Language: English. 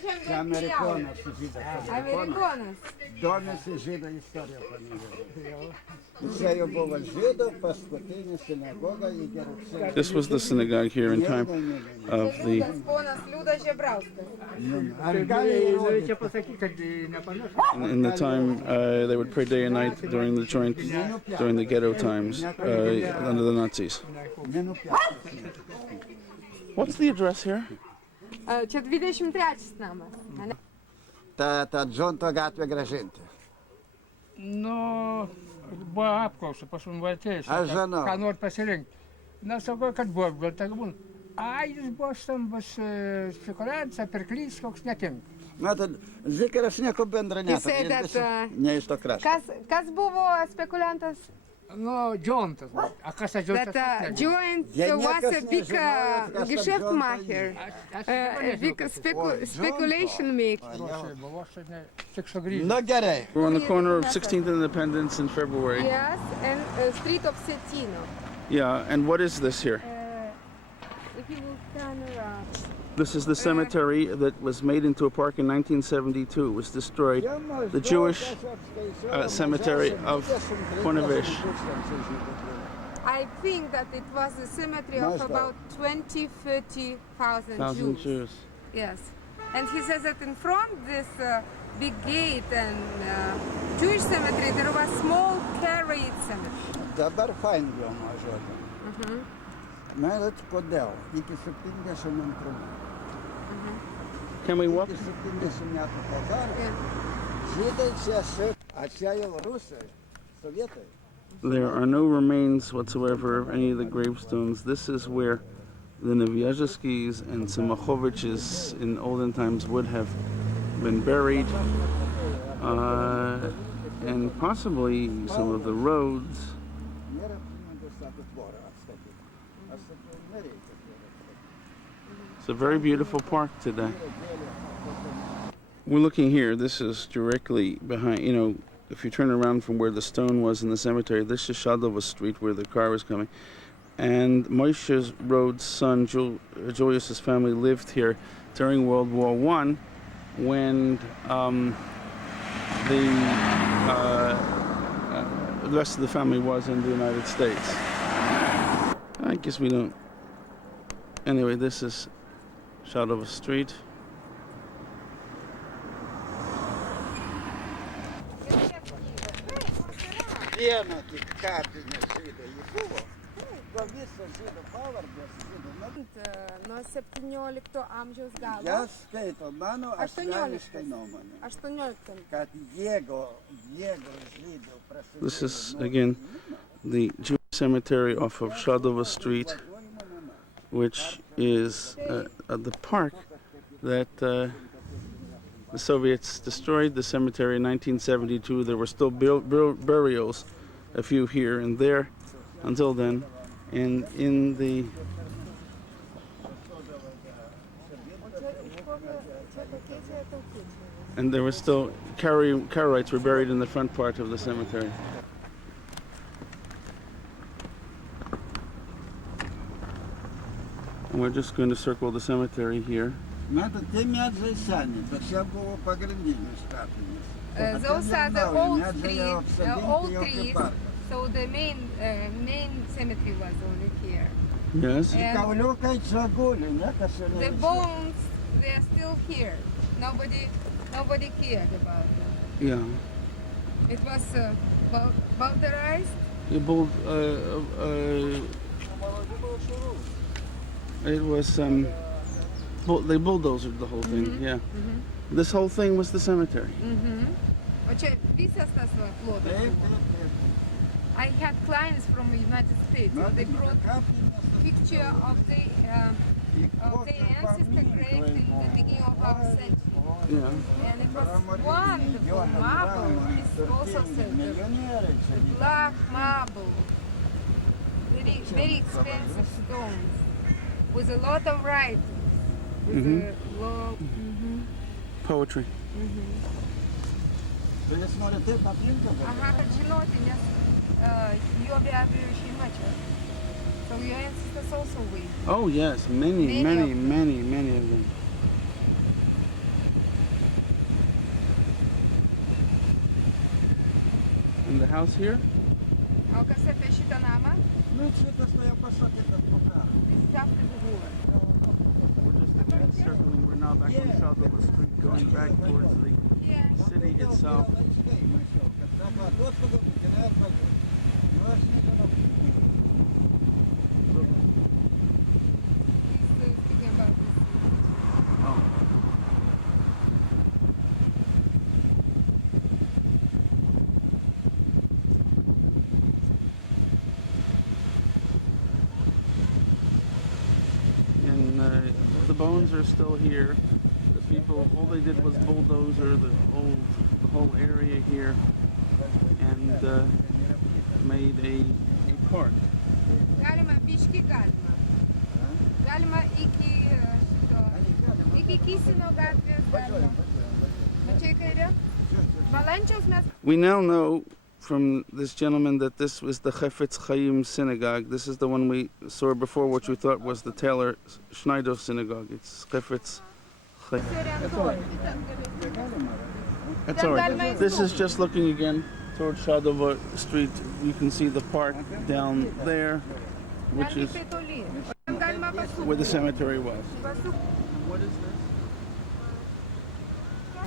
Čia amerikonas su žydais. Amerikonas. Domisi žydų istorija Panevezys. Čia jau buvo žydų paskutinė sinagoga iki rugsėjo. This was the synagogue here in time of the. Ponas Liudas Žebrauskas. Ar gali Čia pasakyti, kad nepanašu. In the time they would pray day and night during the during the ghetto times under the Nazis. What's the address here? Čia 23 namas. Ta Džonto gatvė grąžinti. Nu, buvo apklausa pas universitetą. Aš žinau. Ką nori pasirinkti. Na, sakau, kad buvo, gal tak būna. Jis buvo stambus spekuliantas, pirklys, koks netinka. Matot, Zikaras nieko bendra neturi. Ne iš to krašto. Kas buvo spekuliantas? Nu, Džontas. A kas tas Džontas? That joint was a big Geschäftmacher, big speculation maker. Na gerai. We're on the corner of 16th and Independence in February. Yes, and street of Cettino. Yeah, and what is this here? If you will turn around. This is the cemetery that was made into a park in 1972. It was destroyed. The Jewish cemetery of Ponevezh. I think that it was a cemetery of about 20-30,000 Jews. Yes. And he says that in front this big gate and Jewish cemetery, there was small carried cemetery. Dabar fain buvo mažoti. Melat kodėl? Iki 72. Can we walk? Iki 70 metų padarė. Žydai čia šiaip, a čia jau rusai, sovietai. There are no remains whatsoever of any of the gravestones. This is where the Neviazhskys and Simachoviches in olden times would have been buried, and possibly some of the roads. It's a very beautiful park today. We're looking here. This is directly behind, if you turn around from where the stone was in the cemetery, this is Shadova Street where the car was coming. And Moshe Rhodes' son, Julius's family, lived here during World War I when the rest of the family was in the United States. I guess we don't. Anyway, this is Shadova Street. Viena tik kapinė žydai buvo. Gal visą žydų pavardės žydų. Nuo 17 amžiaus galo. Jas skaito mano asmeniškai nuomonė. 18. Kad jėgo žydų prasidėjo. This is, again, the Jewish cemetery off of Shadova Street, which is the park that the Soviets destroyed. The cemetery in 1972. There were still burials, a few here and there, until then. And in the there were still Karaites were buried in the front part of the cemetery. And we're just going to circle the cemetery here. Matot, tie medžiai seni, bet čia buvo pagrindinis kapinės. Those are the old trees. So the main cemetery was only here. Yes. Kauliukai čia guli, niekas čia The bones, they are still here. Nobody cared about them. Yeah. It was bulldozed. It was they bulldozed the whole thing. Yeah. This whole thing was the cemetery. O čia visas tas plotas. I had clients from the United States. They brought picture of the ancestor grave in the beginning of our century. Yeah. And it was wonderful marble. It's also said black marble, very expensive stones with a lot of writing. Poetry. Ага, kad žinoti, nes jo be abejo šeima čia. So your ancestors also wait. Oh yes, many of them. In the house here? O kas apie šitą namą? Nu, šitas tai jau pasakytas po karo. Įsiavti buvo. We're just again circling. We're now back on Shadova Street, going back towards the city itself. Oh. And the bones are still here. The people, all they did was bulldozer the whole area here, and made a park. Galima biški galima. Galima iki Kisino gatvės galima. Mačiai kairė? Valančiaus mes. We now know from this gentleman that this was the Chefetz Chaim synagogue. This is the one we saw before, which we thought was the Taylor Schneider synagogue. It's Chefetz Chaim. That's all right. This is just looking again towards Shadova Street. You can see the park down there, which is where the cemetery was. And what is this?